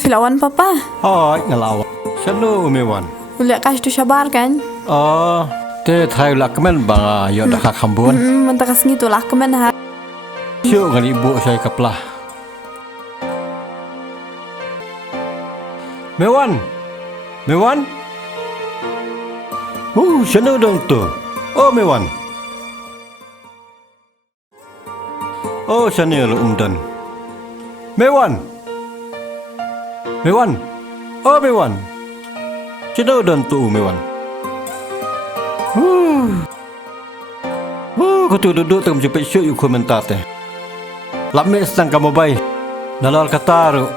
filawan papa. Oh, ngalaw. Sanu umewan. Uliak kas tu sabar kan? Oh, te thai lakmen bang yo dak khambun. Mentakas ngitu lakmen ha. Syuk ngan ibu saya kaplah. Mewan. Mewan. Sanu dong tu. Oh, Mewan. Oh, sanu lu umdan. Mewan. Mewan. Oh, Mewan. Sanu dong tu Mewan. Kau tu duduk tengah menjepit syuk yuk komentar teh. Lama sedang kamu baik. Nalal kata ru.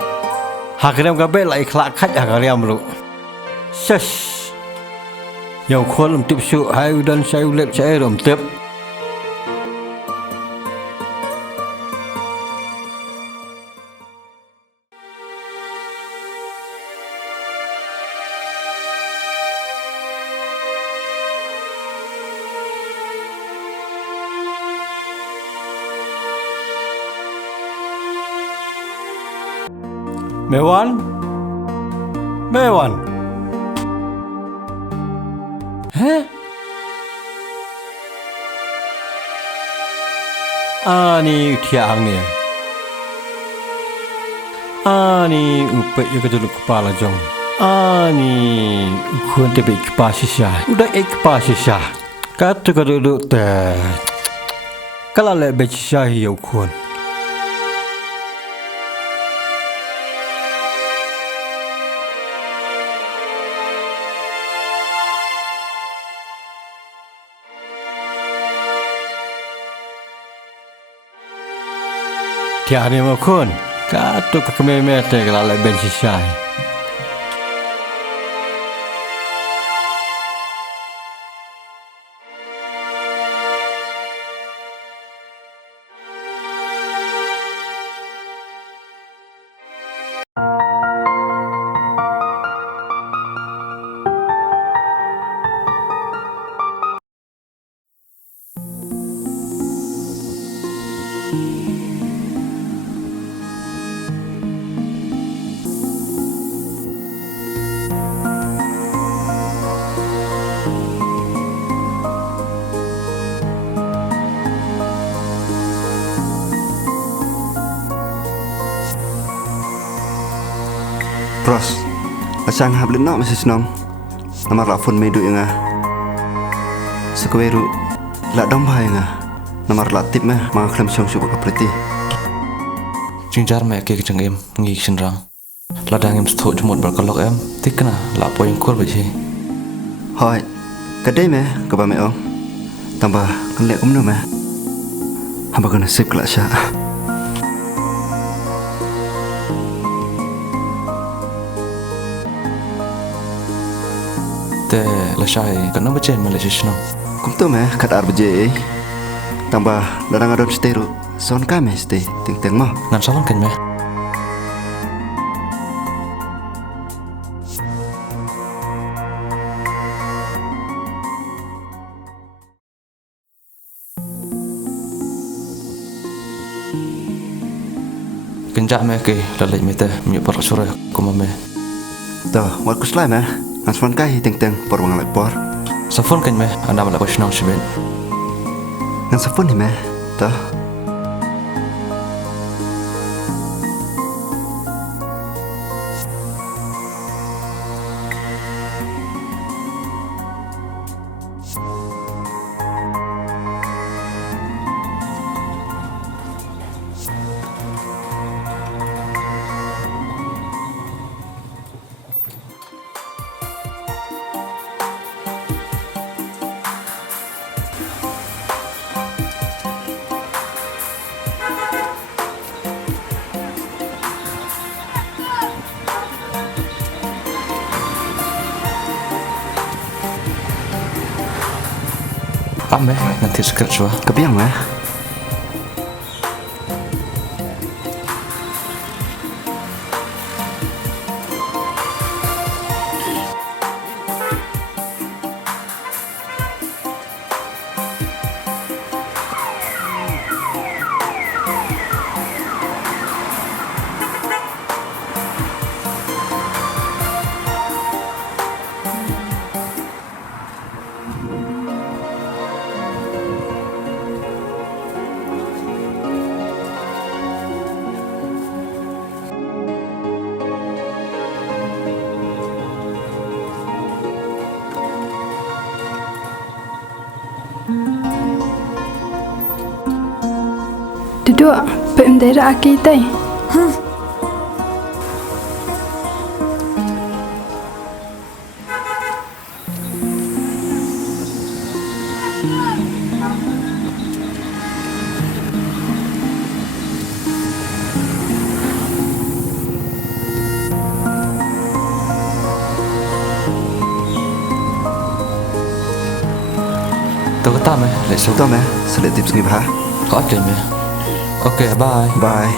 Hakriam gabe lah ikhlak kat hakriam ru. Shush. Yang kau tip syuk hai dan saya ulet saya tip. Mewan. Mewan. Ani tiang ni. Ani upet juga dulu kepala jong. Ani ukun tebik pasisah. Udah pasisah. Kata kau duduk teh. Kalau lebih sah ya ukun. Tiada ni makun, katu kekemeh teh kalau lebih sisai. Pros, asang hablet nak masih senang. Nama rafun medu yang sekweru lak domba yang nama relatif mah mangklam siang syuk kapreti. Jingjar mek ke jengem ngi senrang. Ladang em stok jumut berkelok em tikna lak poin kur baji. Hai, kadai meh keba meh ong. Tambah kelek umno meh. Hamba kena sip kelak syak. Te lasai kena baca Malaysia senang. Kum tu meh kat arbaje. Tambah ladang adon steru. Son kami stay ting mah. Ngan sawan kan meh. Kenjak meh ke lalai mete mi par sore kuma meh. Dah, wat kuslai meh. Answan kai ting por wang lek por. Safon kan meh anda malak senang sibet. Ngan safon ni meh. Dah. Apa meh nanti scratch wah. Kepiang meh. duduk bendera kita. Tôi có tạm lại số Tao mẹ, sẽ lại tips nghiệp hả? có chuyện mẹ. Ok, bye. Bye.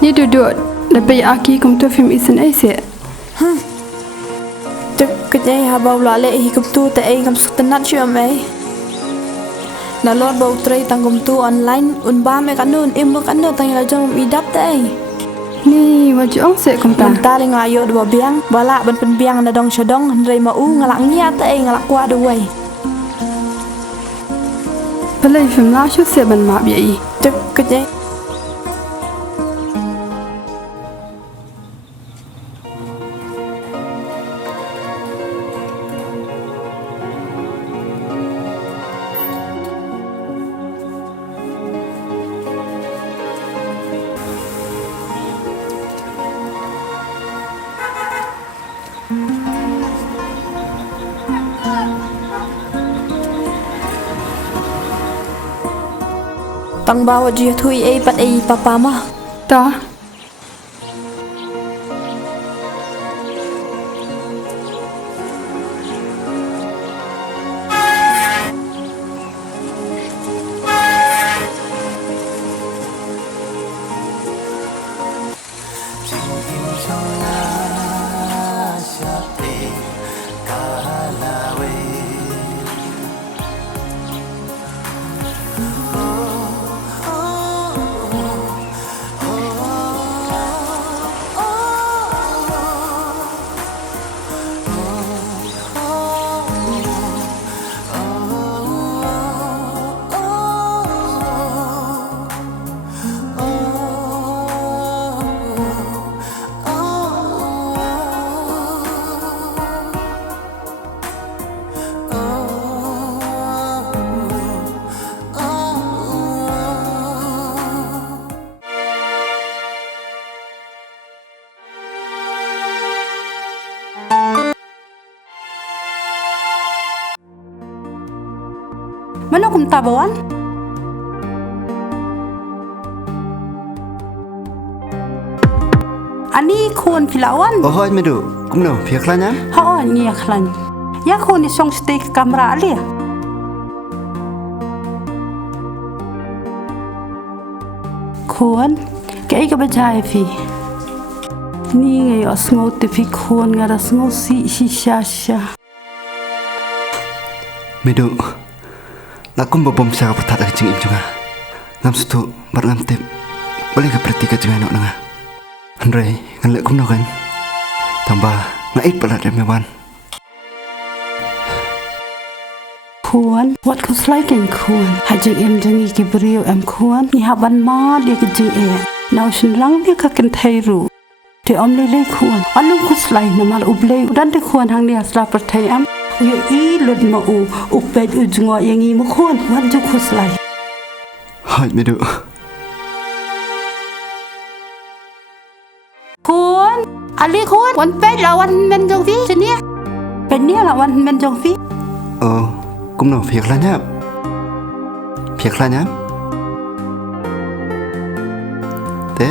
Ni duduk lebih aki kum tu film isin aise. Tức cái gì hà bao lạ lệ hi cầm tu tại em cầm sức tân nát chưa mày. Nó lót bầu tray tăng cầm tu online ba mẹ cắn nôn em mới cắn nôn tăng là cho mi đắp tại. Ni wajong se kum ta. Mình ta lên ngayo dua biang, bala ban pen biang na dong syadong hendrai mau ngalak nya tại ngalak qua đuôi. Pelai film la shu se ban ma bi. Tức cái gì. Tang bawa dia thui pat papa mah. Ta. Mana kum tabawan? Ani khôn philawan. Hoi mẹ đủ, cũng nào, phía khla nhá. Ha ngia khlan. Ya khôn ni song stay kamera alia. Khôn, cái cái bajai phi. Ni ngai osngo te phi khôn ngara sngo si sha. Mẹ đủ, là cũng bảo bom sao bertat lagi cengim juga. Ngam sutu, bar ngam tip, boleh ke perhati ke cengim nak nanga. Andrei, ngan lek cũng nào kan. Tambah, ngait pelat dia mewan. Khôn, what goes like in khôn? Hajing em jangi ke beriu em khôn. Ni haban ma dia ke jing e. Nau shin lang dia ka ken thai ru. Te om le khôn. Anum khus lai namal ublei dan te khôn hang dia sla per thai am. Yo I lud ma u pet u jngwa yangi mo khôn. Wat ju khus lai. Hoi mẹ đủ. Khôn, ali khôn. Wan pet la wan men jong fi chenia. Pet ni la wan men jong fi. Cũng nào phía khla nhá. Phía khla nhá. Thế.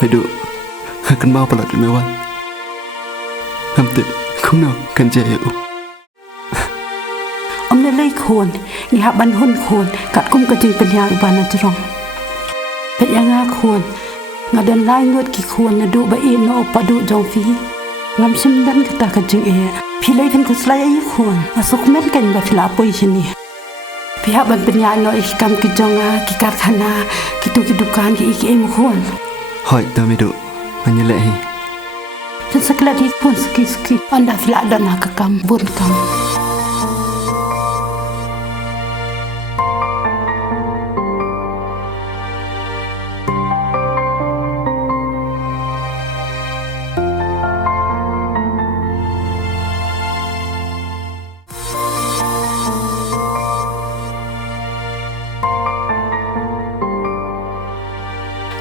Medu akan mau pelat mewan. Ngamtip không nào cần chạy hiểu. Om le lei khôn ni ha ban hun khôn kat kum ka jing penya ubana jrong. Pe nga khôn nga den lai ngot ki khôn na du ba e no pa du jong fi. Ngam sim dan ka ta ka jing e. Phi lei phen ku slai ai khôn asuk men kan ba phila poi chini. Phi ha ban penya no ik kam ki jonga ki karkhana ki tu ki dukan ki ik em khôn. Hỏi tao Medu anh lệ hi. Ten sakla di pun ski anda phila dan ha ka kam bun kam.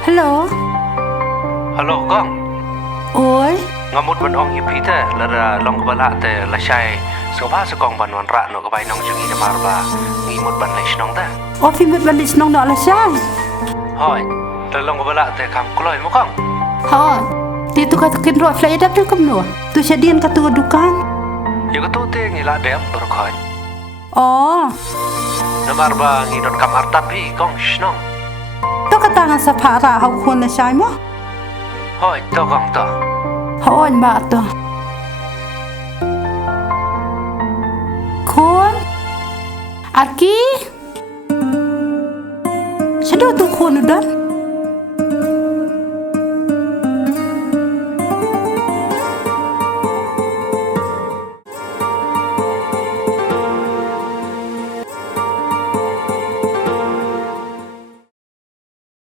Hello. Hello con. Oi. Ngamut ban ong hipi te lara long bala te la shai so ba so kong ban wan ra no ka bai nong chungi de mar ba ngi mut ban le shnong ta. O fi mit balis nong no la sai. Hoi. La long bala te kam kloi mo kong. Ha. Ti tu ka kin ro flai dap tu kam no. Tu sedian ka tu dukan. Yo ka tu te ngi la dem ber khoi. Oh. Na mar ba ngi don kam artap hi kong shnong. To ka tangan sa phara hau khon la sai mo. Hoi to kong to. Hoi ma to. Khon. Aki. Sedo tu khon udan.